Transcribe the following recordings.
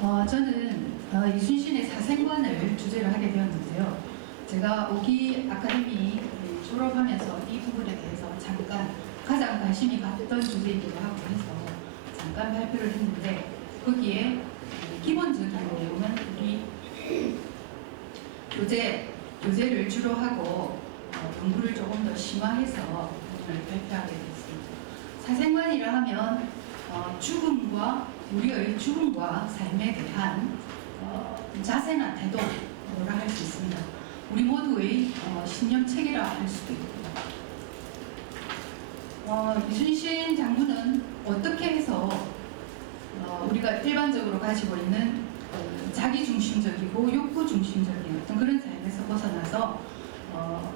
저는 이순신의 사생관을 주제로 하게 되었는데요. 제가 오기 아카데미 졸업하면서 이 부분에 대해서 잠깐 가장 관심이 갔던 주제이기도 하고 해서 잠깐 발표를 했는데, 거기에 기본적인 내용은 우리 교재를 주로 하고 공부를 조금 더 심화해서 오늘 발표하게 됐습니다. 사생관이라 하면 우리의 죽음과 삶에 대한 자세나 태도라 할 수 있습니다. 우리 모두의 신념체계라 할 수도 있고요. 이순신 장군은 어떻게 해서 우리가 일반적으로 가지고 있는 자기중심적이고 욕구중심적인 어떤 그런 삶에서 벗어나서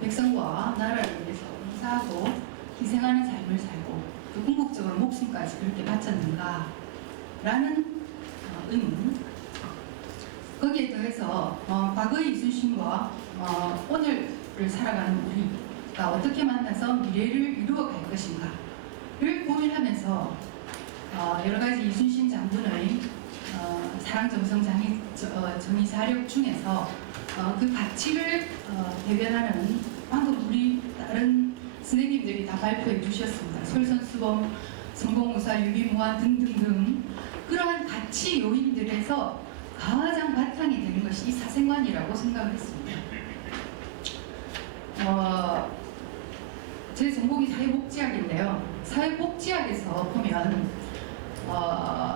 백성과 나라를 위해서 봉사하고 희생하는 삶을 살고 또 궁극적으로 목숨까지 그렇게 바쳤는가 라는 의문, 거기에 더해서 과거의 이순신과 오늘을 살아가는 우리가 어떻게 만나서 미래를 이루어갈 것인가를 고민하면서 여러가지 이순신 장군의 사랑정성 정의사력 중에서 그 가치를 대변하는, 방금 우리 다른 선생님들이 다 발표해 주셨습니다. 솔선수범, 성공우사, 유비무한 등등등 그러한 가치 요인들에서 가장 바탕이 되는 것이 이 사생관이라고 생각을 했습니다. 제 전공이 사회복지학인데요. 사회복지학에서 보면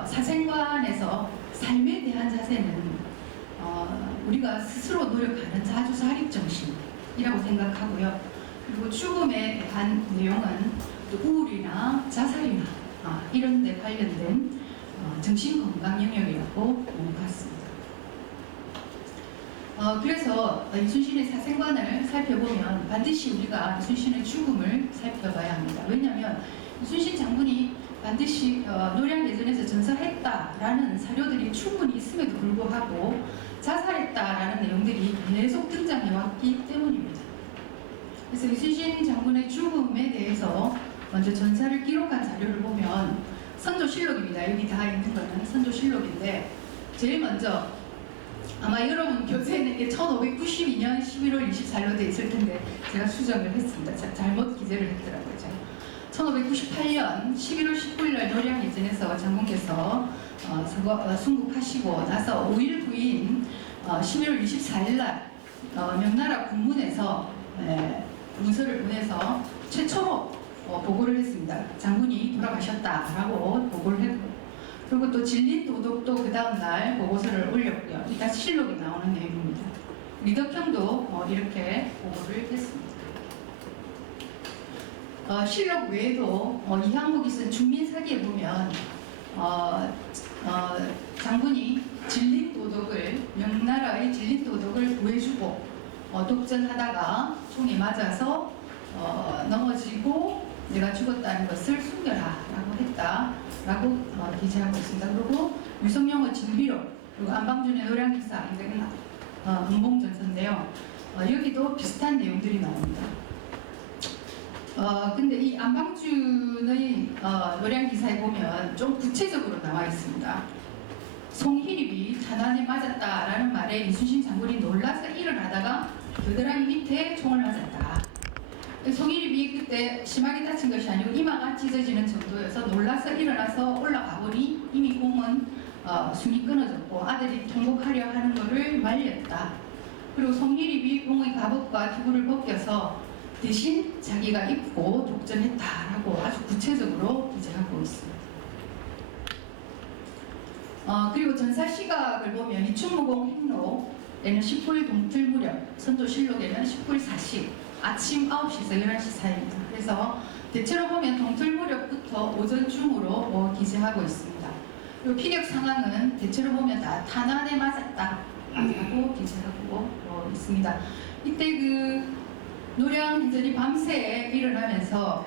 사생관에서 삶에 대한 자세는 우리가 스스로 노력하는 자주자립정신이라고 생각하고요. 그리고 죽음에 대한 내용은 또 우울이나 자살이나 이런 데 관련된 정신건강 영역이라고 봤습니다. 그래서 이순신의 사생관을 살펴보면 반드시 우리가 이순신의 죽음을 살펴봐야 합니다. 왜냐하면 이순신 장군이 반드시 노량예전에서 전사했다라는 사료들이 충분히 있음에도 불구하고 자살했다라는 내용들이 계속 등장해왔기 때문입니다. 그래서 이순신 장군의 죽음에 대해서 먼저 전사를 기록한 자료를 보면 선조실록입니다. 여기 다 있는 거는 선조실록인데, 제일 먼저 아마 여러분 교재에 있는 게 1592년 11월 24일로 되어 있을 텐데 제가 수정을 했습니다. 잘못 기재를 했더라고요. 제가 1598년 11월 19일 날 노량예전에서 장군께서 순국하시고 나서 5일 후인 11월 24일 날 명나라 군문에서 문서를 보내서 최초로 보고를 했습니다. 장군이 돌아가셨다라고 보고를 했고, 그리고 또 진린도덕도 그 다음날 보고서를 올렸고요. 이따 실록이 나오는 내용입니다. 리덕형도 이렇게 보고를 했습니다. 실록 외에도 이항복이 쓴 중민사기에 보면 장군이 명나라의 진린도덕을 구해주고 독전하다가 총에 맞아서 넘어지고 내가 죽었다는 것을 숨겨라 라고 했다라고 기재하고 있습니다. 그리고 유성룡의 진비록, 그리고 안방준의 노량기사, 이건 은봉전서인데요. 여기도 비슷한 내용들이 나옵니다. 근데 이 안방준의 노량기사에 보면 좀 구체적으로 나와 있습니다. 송희립이 탄환에 맞았다라는 말에 이순신 장군이 놀라서 일어나다가 겨드랑이 밑에 총을 맞았다. 송희립이 그때 심하게 다친 것이 아니고 이마가 찢어지는 정도여서 놀라서 일어나서 올라가 보니 이미 공은 숨이 끊어졌고 아들이 통곡하려 하는 것을 말렸다. 그리고 송희립이 공의 갑옷과 기구를 벗겨서 대신 자기가 입고 독전했다라고 아주 구체적으로 기재하고 있습니다. 그리고 전사시각을 보면 이충무공 행로에는 19일 동틀 무렵, 선조실록에는 19일 4시, 아침 9시에서 11시 사이입니다. 그래서 대체로 보면 동틀 무렵부터 오전 중으로 기재하고 있습니다. 그리고 피격 상황은 대체로 보면 다 탄환에 맞았다라고 기재하고 있습니다. 이때 그 노량해전이 밤새 일어나면서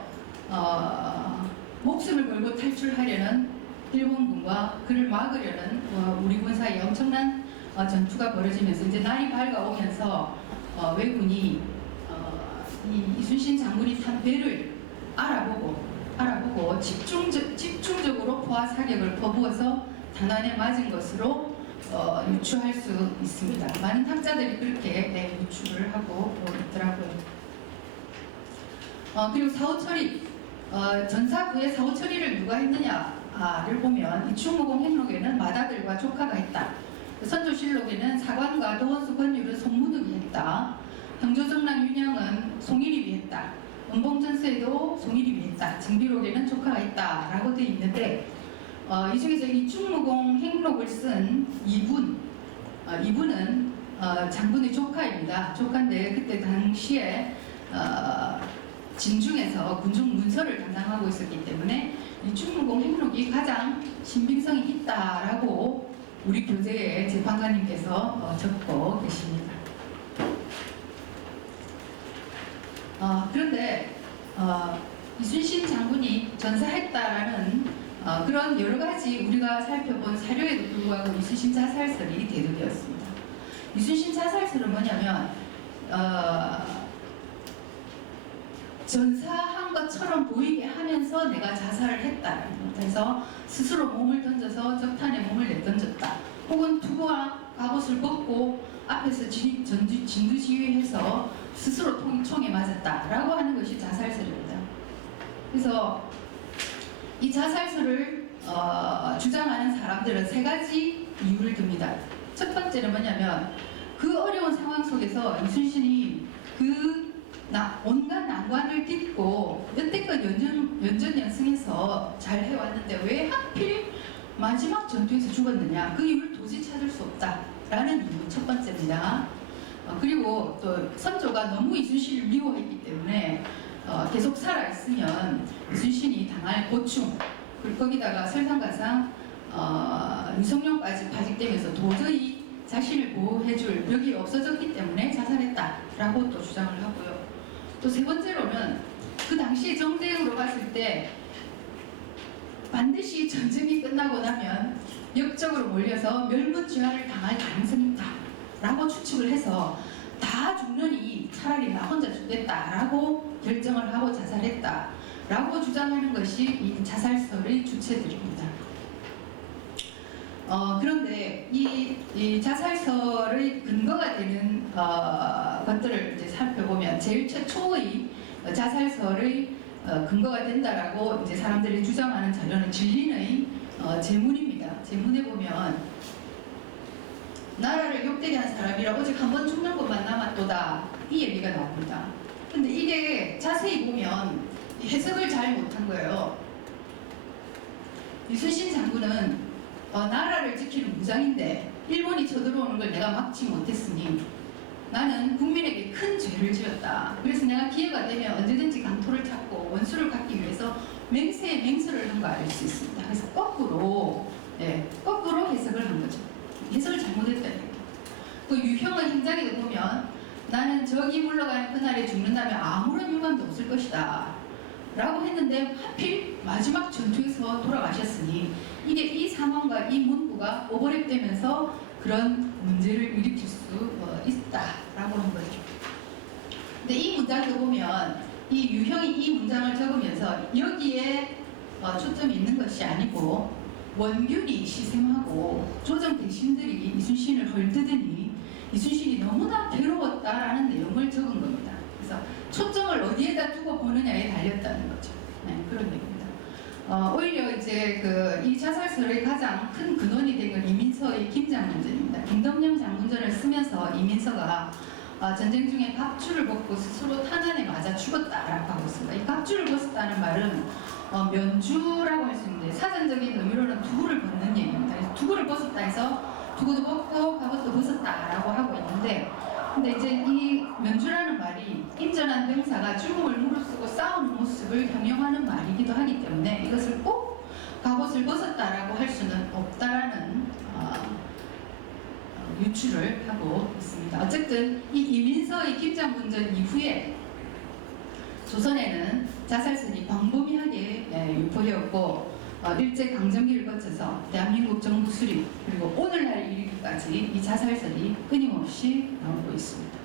목숨을 걸고 탈출하려는 일본군과 그를 막으려는 우리 군 사이에 엄청난 전투가 벌어지면서 이제 날이 밝아오면서 왜군이 이순신 장군이 탄 배를 알아보고 집중적으로 포화 사격을 퍼부어서 탄환에 맞은 것으로 유추할 수 있습니다. 많은 학자들이 그렇게 유추를 하고 있더라고요. 그리고 사후 처리, 전사 후에 사후 처리를 누가 했느냐를 보면 이충무공 행록에는 맏아들과 조카가 했다. 선조실록에는 사관과 도원수 권율은 송문욱이 했다. 형조정랑 윤영은 송일입이 했다. 은봉전서에도 송일입이 했다. 징비록에는 조카가 했다 라고 되어 있는데 이 중에서 이충무공 행록을 쓴 이분은 장군의 조카입니다. 조카인데 그때 당시에 진중에서 군중 문서를 담당하고 있었기 때문에 이충무공 행록이 가장 신빙성이 있다라고 우리 교재의 재판관님께서 적고 계십니다. 그런데 이순신 장군이 전사했다라는 그런 여러 가지 우리가 살펴본 사료에도 불구하고 이순신 자살설이 대두되었습니다. 이순신 자살설은 뭐냐면 전사한 것처럼 보이게 하면서 내가 자살을 했다라는 것. 그래서 스스로 몸을 던져서 적탄에 몸을 내던졌다. 혹은 투구와 갑옷을 벗고 앞에서 진두지휘해서 스스로 총에 맞았다라고 하는 것이 자살설입니다. 그래서 이 자살설을 주장하는 사람들은 세 가지 이유를 듭니다. 첫 번째는 뭐냐면 그 어려운 상황 속에서 이순신이 온갖 난관을 딛고 여태껏 연전연승해서 잘 해왔는데 왜 하필 마지막 전투에서 죽었느냐, 그 이유를 도저히 찾을 수 없다라는 이유 첫 번째입니다. 그리고 또 선조가 너무 이순신을 미워했기 때문에 계속 살아있으면 이순신이 당할 고충, 그리고 거기다가 설상가상 유성룡까지 파직되면서 도저히 자신을 보호해줄 벽이 없어졌기 때문에 자살했다라고 또 주장을 하고요. 또 세 번째로는 그 당시 정대으로 봤을 때 반드시 전쟁이 끝나고 나면 역적으로 몰려서 멸문지화를 당할 가능성이 있다라고 추측을 해서 다 죽느니 차라리 나 혼자 죽겠다라고 결정을 하고 자살했다라고 주장하는 것이 이 자살설의 주체들입니다. 그런데 이 자살설의 근거가 되는 것들을 이제 살펴보면 제일 최초의 자살설의 근거가 된다라고 이제 사람들이 주장하는 자료는 진린의 제문입니다. 제문에 보면 나라를 욕되게 한 사람이라 오직 한 번 죽는 것만 남았도다 이 얘기가 나옵니다. 근데 이게 자세히 보면 해석을 잘 못한 거예요. 이순신 장군은 나라를 지키는 무장인데 일본이 쳐들어오는 걸 내가 막지 못했으니 나는 국민에게 큰 죄를 지었다. 그래서 내가 기회가 되면 언제든지 강토를 찾고 원수를 갚기 위해서 맹세에 맹세를 한 거 알 수 있습니다. 그래서 거꾸로 해석을 한 거죠. 해석을 잘못했다는 얘기예요. 그 유형의 행장에도 보면 나는 적이 물러가는 그날에 죽는다면 아무런 유감도 없을 것이다 라고 했는데 하필 마지막 전투에서 돌아가셨으니 이게 이 상황과 이 문구가 오버랩되면서 그런 문제를 일으킬 수 있다라고 한 거죠. 근데 이 문장도 보면 이 유형이 이 문장을 적으면서 여기에 초점이 있는 것이 아니고 원균이 시샘하고 조정 대신들이 이순신을 헐뜯으니 이순신이 너무나 괴로웠다라는 내용을 적은 겁니다. 그래서 초점을 어디에다 두고 보느냐에 달렸다는 거죠. 네, 그런 얘기입니다. 오히려 이제 이 자살설의 가장 큰 근원이 된 건 이민서의 김장군전입니다. 김덕령 장군전을 쓰면서 이민서가 전쟁 중에 갑주를 벗고 스스로 탄환에 맞아 죽었다라고 하고 있습니다. 이 갑주를 벗었다는 말은 면주라고 할 수 있는데 사전적인 의미로는 두구를 벗는 얘기입니다. 그래서 두구를 벗었다 해서 두구도 벗고 갑옷도 벗었다라고 하고 있는데, 근데 이제 이 면주라는 말이 인전한 병사가 죽음을 무릅쓰고 싸우는 모습을 형용하는 말이기도 하기 때문에 이것을 꼭 갑옷을 벗었다라고 할 수는 없다라는 유추를 하고 있습니다. 어쨌든 이 이민서의 김장군전 이후에 조선에는 자살설이 광범위하게 유포되었고 일제 강점기를 거쳐서 대한민국 정부 수립 그리고 오늘날 이르기까지 이 자살설이 끊임없이 나오고 있습니다.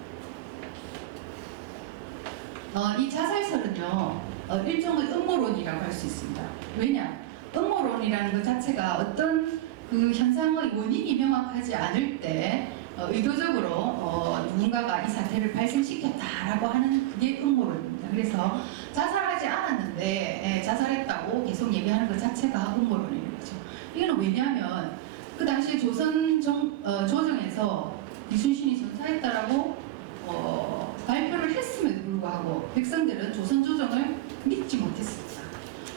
이 자살설은요 일종의 음모론이라고 할 수 있습니다. 왜냐? 음모론이라는 것 자체가 어떤 그 현상의 원인이 명확하지 않을 때 의도적으로 누군가가 이 사태를 발생시켰다라고 하는 그게 음모론입니다. 그래서 자살하지 않았는데 자살했다고 계속 얘기하는 것 자체가 음모론인 거죠. 이거는 왜냐하면 그 당시에 조정에서 이순신이 전사했다라고 발표를 했음에도 불구하고 백성들은 조선 조정을 믿지 못했습니다.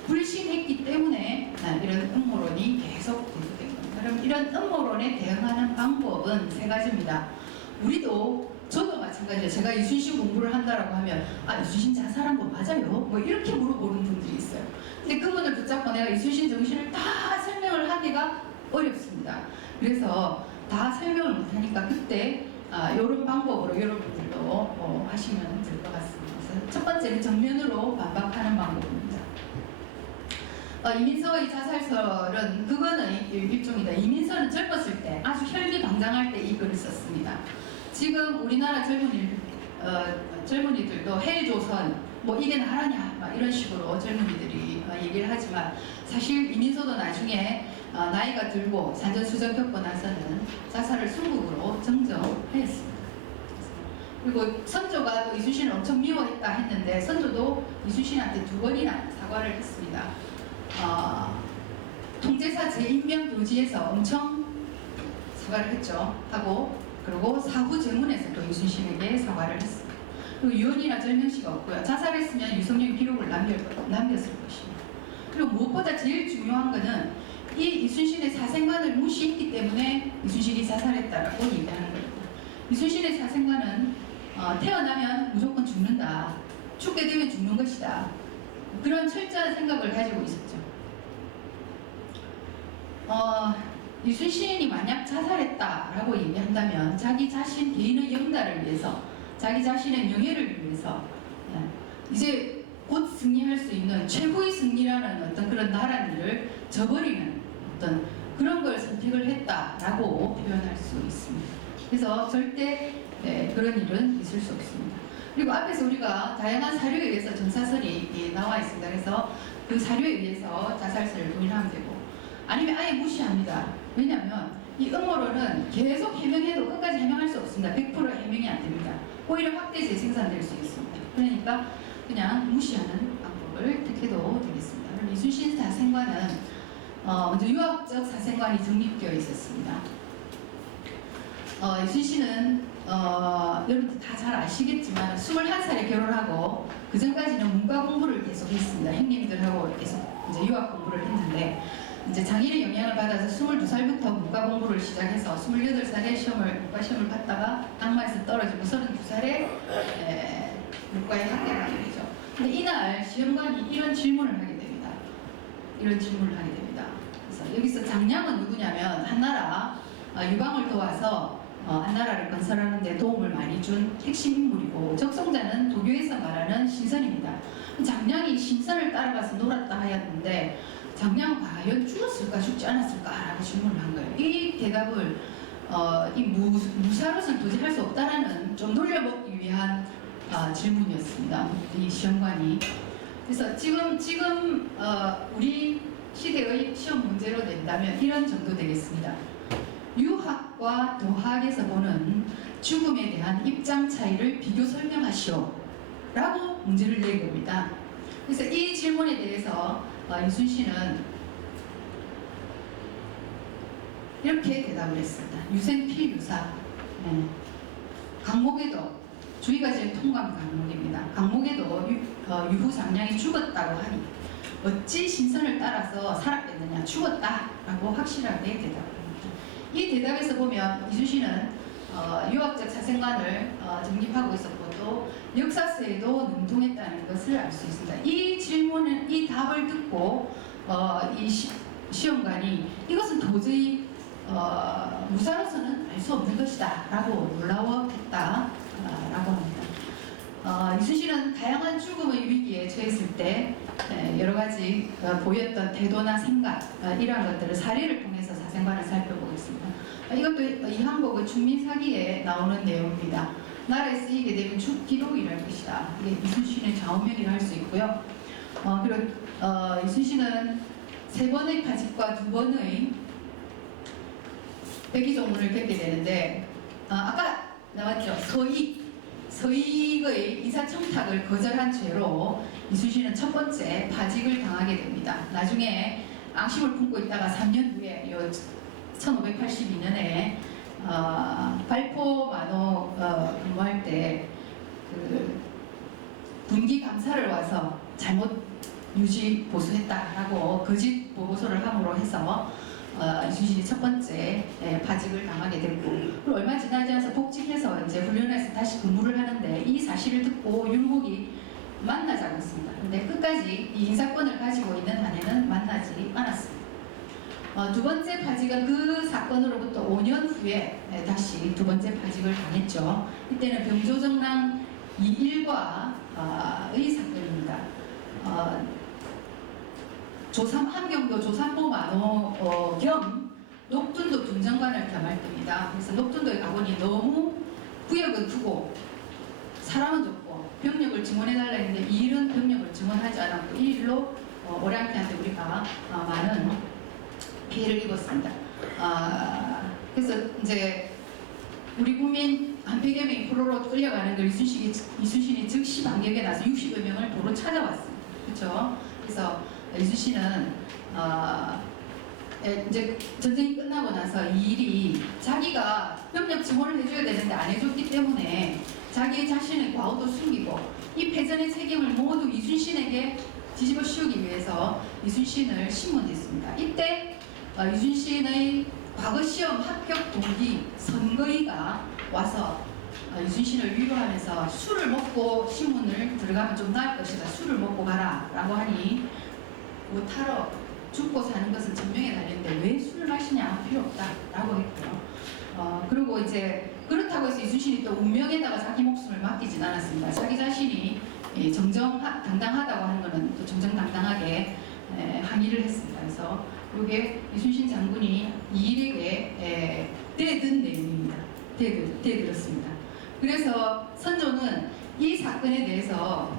불신했기 때문에 이런 음모론이 계속 계속된 겁니다. 그럼 이런 음모론에 대응하는 방법은 세 가지입니다. 저도 마찬가지예요. 제가 이순신 공부를 한다라고 하면 이순신 자살한 거 맞아요? 뭐 이렇게 물어보는 분들이 있어요. 근데 그분을 붙잡고 내가 이순신 정신을 다 설명을 하기가 어렵습니다. 그래서 다 설명을 못하니까 그때 이런 방법으로 여러분들도 하시면 될 것 같습니다. 그래서 첫 번째는 정면으로 반박하는 방법입니다. 이민서의 자살설은 그거는 일종이다. 이민서는 젊었을 때 아주 혈기방장할 때 이 글을 썼습니다. 지금 우리나라 젊은이들도 헬조선 뭐 이게 나라냐 막 이런 식으로 젊은이들이 얘기를 하지만 사실 이민서도 나중에 나이가 들고 산전수전 겪고 나서는 자살을 순국으로 정정하였습니다. 그리고 선조가 또 이순신을 엄청 미워했다 했는데 선조도 이순신한테 2번이나 사과를 했습니다. 통제사 재임명 교지에서 엄청 사과를 했죠. 그리고 사후 제문에서도 이순신에게 사과를 했습니다. 그리고 유언이나 절명시가 없고요. 자살했으면 유성룡 기록을 남겼을 것입니다. 그리고 무엇보다 제일 중요한 것은 이 이순신의 사생관을 무시했기 때문에 이순신이 자살했다라고 얘기하는 겁니다. 이순신의 사생관은 태어나면 무조건 죽는다. 죽게 되면 죽는 것이다. 그런 철저한 생각을 가지고 있었죠. 이순신이 만약 자살했다라고 얘기한다면 자기 자신 개인의 영달을 위해서 자기 자신의 명예를 위해서 이제 곧 승리할 수 있는 최고의 승리라는 어떤 그런 나란 일을 저버리는 어떤 그런 걸 선택을 했다라고 표현할 수 있습니다. 그래서 절대 그런 일은 있을 수 없습니다. 그리고 앞에서 우리가 다양한 사료에 의해서 전사설이 나와 있습니다. 그래서 그 사료에 의해서 자살설을 동일하면 되고 아니면 아예 무시합니다. 왜냐하면 이 음모론은 계속 해명해도 끝까지 해명할 수 없습니다. 100% 해명이 안 됩니다. 오히려 확대 재생산될 수 있습니다. 그러니까 그냥 무시하는 방법을 택해도 되겠습니다. 그럼 이순신 사생관은 먼저 유학적 사생관이 정립되어 있었습니다. 이순신은 여러분들 다 잘 아시겠지만 21살에 결혼하고 그 전까지는 문과 공부를 계속했습니다. 형님들하고 계속 이제 유학 공부를 했는데 이제 장인의 영향을 받아서 22살부터 문과 공부를 시작해서 28살에 문과 시험을 봤다가 악마에서 떨어지고 32살에 문과에 합격하게 되죠. 근데 이날 시험관이 이런 질문을 하게 됩니다. 그래서 여기서 장량은 누구냐면 한나라 유방을 도와서 한나라를 건설하는 데 도움을 많이 준 핵심 인물이고 적송자는 도교에서 말하는 신선입니다. 장량이 신선을 따라가서 놀았다 하였는데 장량 과연 죽었을까 죽지 않았을까 라고 질문을 한 거예요. 이 대답을 이 무사로서는 도저히 할 수 없다라는 좀 놀려먹기 위한 질문이었습니다. 이 시험관이. 그래서 지금 우리 시대의 시험 문제로 낸다면 이런 정도 되겠습니다. 유학과 도학에서 보는 죽음에 대한 입장 차이를 비교 설명하시오 라고 문제를 낸 겁니다. 그래서 이 질문에 대해서 이순신은 이렇게 대답을 했습니다. 유생필유사. 강목에도 주의가 지금 통감 강목입니다. 강목에도 유후 장량이 죽었다고 하니 어찌 신선을 따라서 살았겠느냐. 죽었다라고 확실하게 대답을 합니다. 이 대답에서 보면 이순신은 유학적 사생관을 정립하고 있었고 또 역사서에도 능통했다는 것을 알 수 있습니다. 이 답을 듣고 이 시험관이 이것은 도저히 무사로서는 알 수 없는 것이다 라고 놀라워했다 라고 합니다. 이순신은 다양한 죽음의 위기에 처했을 때 여러 가지 보였던 태도나 생각 이러한 것들을 사례를 통해서 사생관을 살펴보겠습니다. 이것도 이 항복의 충민사기에 나오는 내용입니다. 나라에 쓰이게 되면 죽기로 일할 것이다. 이게 이순신의 좌우명이라 할 수 있고요. 그리고 이순신은 3번의 파직과 2번의 백의종군을 겪게 되는데 아까 나왔죠. 서익의 인사청탁을 거절한 죄로 이순신은 첫 번째 파직을 당하게 됩니다. 나중에 앙심을 품고 있다가 3년 후에 1582년에 발포만호 근무할 때 그 군기 감사를 와서 잘못 유지 보수했다라고 거짓 보고서를 함으로 해서 이순신이 첫 번째 파직을 당하게 됐고, 그리고 얼마 지나지 않아서 복직해서 이제 훈련해서 다시 근무를 하는데 이 사실을 듣고 율곡이 만나자고 했습니다. 근데 끝까지 이 인사권을 가지고 있는 한에는 만나지 않았습니다. 두 번째 파직은 그 사건으로부터 5년 후에 다시 두 번째 파직을 당했죠. 이때는 병조정랑 이일과의 사건입니다. 함경도 조산모 만호 겸 녹둔도 군정관을 겸할 때입니다. 그래서 녹둔도에 가보니 너무 구역은 크고 사람은 적고 병력을 증원해달라 했는데 이 일은 병력을 증원하지 않았고 이 일로 오량캐한테 우리가 많은 피해를 입었습니다. 그래서 이제 우리 국민 한 100여 명이 포로로 끌려가는 걸 이순신이 즉시 반격에 나서 60여 명을 도로 찾아왔습니다. 그렇죠? 그래서 이순신은 이제 전쟁이 끝나고 나서 이 일이 자기가 병력 증원을 해줘야 되는데 안 해줬기 때문에 자기 자신의 과오도 숨기고 이 패전의 책임을 모두 이순신에게 뒤집어 씌우기 위해서 이순신을 신문했습니다. 이때 이순신의 과거 시험 합격 동기 선거이가 와서 이순신을 위로하면서 술을 먹고 신문을 들어가면 좀 나을 것이다. 술을 먹고 가라 라고 하니 못하러 죽고 사는 것은 전명에 달렸는데 왜 술을 마시냐, 필요 없다 라고 했고요. 그리고 이제 그렇다고 해서 이순신이 또 운명에다가 자기 목숨을 맡기진 않았습니다. 자기 자신이 정정당당하다고 하는 것은 또 정정당당하게 항의를 했습니다. 그래서 이게 이순신 장군이 이 일에게 대든 내용입니다. 대들었습니다. 그래서 선조는 이 사건에 대해서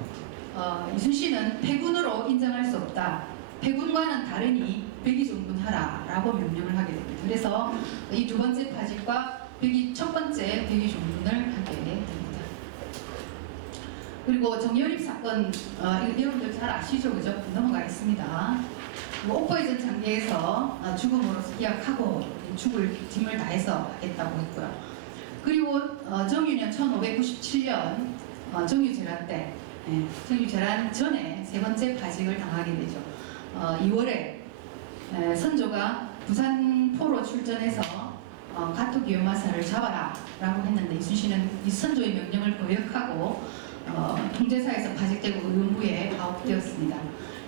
이순신은 패군으로 인정할 수 없다. 패군과는 다르니 백의종군하라 라고 명령을 하게 됩니다. 그래서 이 두 번째 파직과 첫 번째 백의종군을 하게 됩니다. 그리고 정여립 사건, 이거 여러분들 잘 아시죠? 그죠? 넘어가겠습니다. 옥포해전 장계에서 죽음으로써 기약하고 죽을 짐을 다해서 하겠다고 했고요. 그리고 정유년 1597년 정유재란 때, 정유재란 전에 세 번째 파직을 당하게 되죠. 2월에 선조가 부산포로 출전해서 가토기요마사를 잡아라 라고 했는데 이순신은 이 선조의 명령을 거역하고 통제사에서 파직되고 의원부에 가혹되었습니다.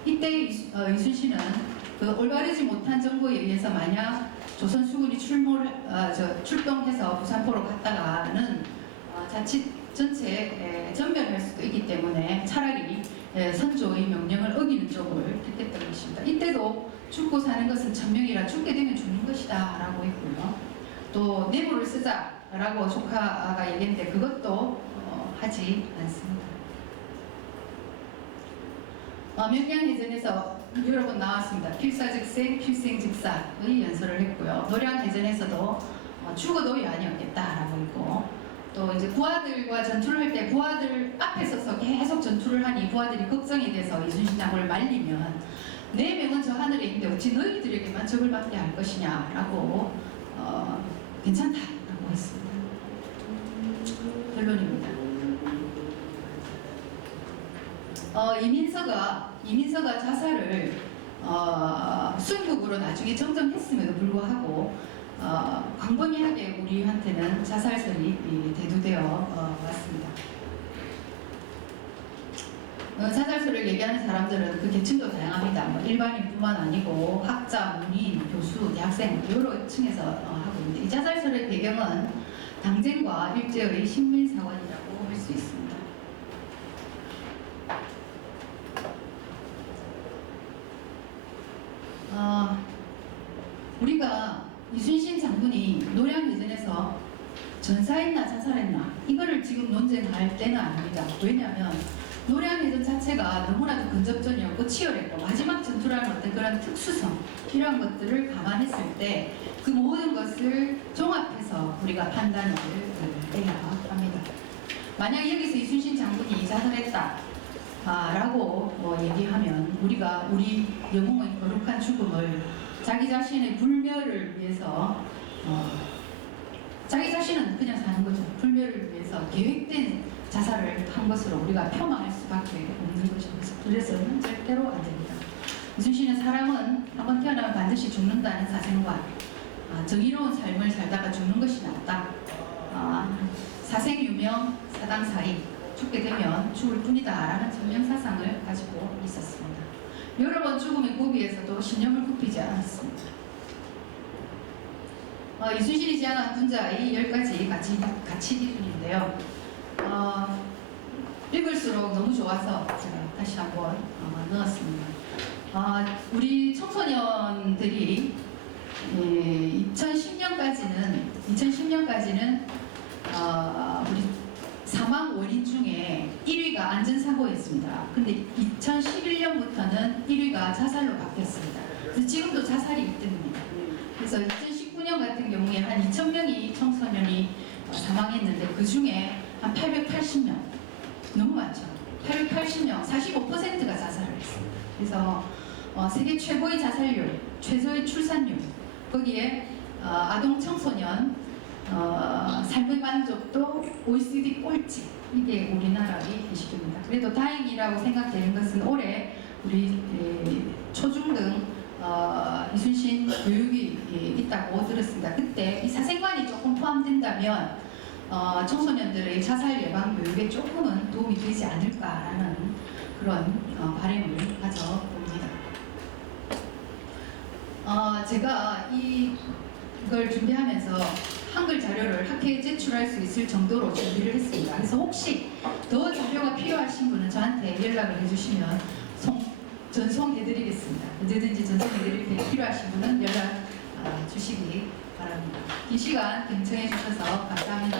이때 이순신은 그 올바르지 못한 정보에 의해서 만약 조선 수군이 출동해서 부산포로 갔다가는 자칫 전체 전멸할 수도 있기 때문에 차라리 선조의 명령을 어기는 쪽을 택했던 것입니다. 이때도 죽고 사는 것은 천명이라 죽게 되면 죽는 것이다 라고 했고요. 또 뇌물을 쓰자 라고 조카가 얘기했는데 그것도 하지 않습니다. 명량해전에서 여러 번 나왔습니다. 필사즉생, 필생즉사의 연설을 했고요. 노량해전에서도 죽어도 여한이 없겠다라고 했고, 또 이제 부하들과 전투를 할 때 부하들 앞에 서서 계속 전투를 하니 부하들이 걱정이 돼서 이순신 장군을 말리면 4명은 저 하늘에 있는데 어찌 너희들에게만 적을 받게 할 것이냐라고 괜찮다라고 했습니다. 결론입니다. 이민서가 자살을 순국으로 나중에 정정했음에도 불구하고 광범위하게 우리한테는 자살설이 대두되어 왔습니다. 자살설을 얘기하는 사람들은 그 계층도 다양합니다. 일반인뿐만 아니고 학자, 문인, 교수, 대학생 여러 층에서 하고 있는데 이 자살설의 배경은 당쟁과 일제의 식민사관이라고 할 수 있습니다. 우리가 이순신 장군이 노량해전에서 전사했나 자살했나 이거를 지금 논쟁할 때는 아닙니다. 왜냐하면 노량해전 자체가 너무나도 근접전이었고 치열했고 마지막 전투라는 어떤 그런 특수성 이런 것들을 감안했을 때 그 모든 것을 종합해서 우리가 판단을 해야 합니다. 만약 여기서 이순신 장군이 자살했다 라고 얘기하면 우리가 우리 영웅의 거룩한 죽음을 자기 자신의 불멸을 위해서 자기 자신은 그냥 사는 거죠. 불멸을 위해서 계획된 자살을 한 것으로 우리가 폄하할 수밖에 없는 것입니다. 그래서는 절대로 안 됩니다. 이순신은 사람은 한번 태어나면 반드시 죽는다는 사생관, 정의로운 삶을 살다가 죽는 것이 낫다. 사생유명, 사당사이, 죽게 되면 죽을 뿐이다 라는 천명사상을 가지고 있었습니다. 여러 번 죽음의 고비에서도 신념을 굽히지 않았습니다. 이순신이 지향한 군자의 10가지 가치 기준인데요. 읽을수록 너무 좋아서 제가 다시 한번 넣었습니다. 우리 청소년들이 2010년까지는 우리 사망 원인 중에 1위가 안전사고였습니다. 근데 2011년부터는 1위가 자살로 바뀌었습니다. 그래서 지금도 자살이 1등입니다. 그래서 2019년 같은 경우에 한 2,000명이 청소년이 사망했는데 그 중에 한 880명, 너무 많죠. 880명, 45%가 자살을 했습니다. 그래서 세계 최고의 자살률, 최저의 출산율, 거기에 아동 청소년 삶의 만족도 OECD 꼴찌, 이게 우리나라의 현실입니다. 그래도 다행이라고 생각되는 것은 올해 우리 초중등 이순신 교육이 있다고 들었습니다. 그때 이 사생관이 조금 포함된다면 청소년들의 자살 예방 교육에 조금은 도움이 되지 않을까라는 그런 바람을 가져봅니다. 제가 이걸 준비하면서 한글 자료를 학회에 제출할 수 있을 정도로 준비를 했습니다. 그래서 혹시 더 자료가 필요하신 분은 저한테 연락을 해주시면 전송해드리겠습니다. 언제든지 전송해드릴 때 필요하신 분은 연락 주시기 바랍니다. 이 시간 경청해 주셔서 감사합니다.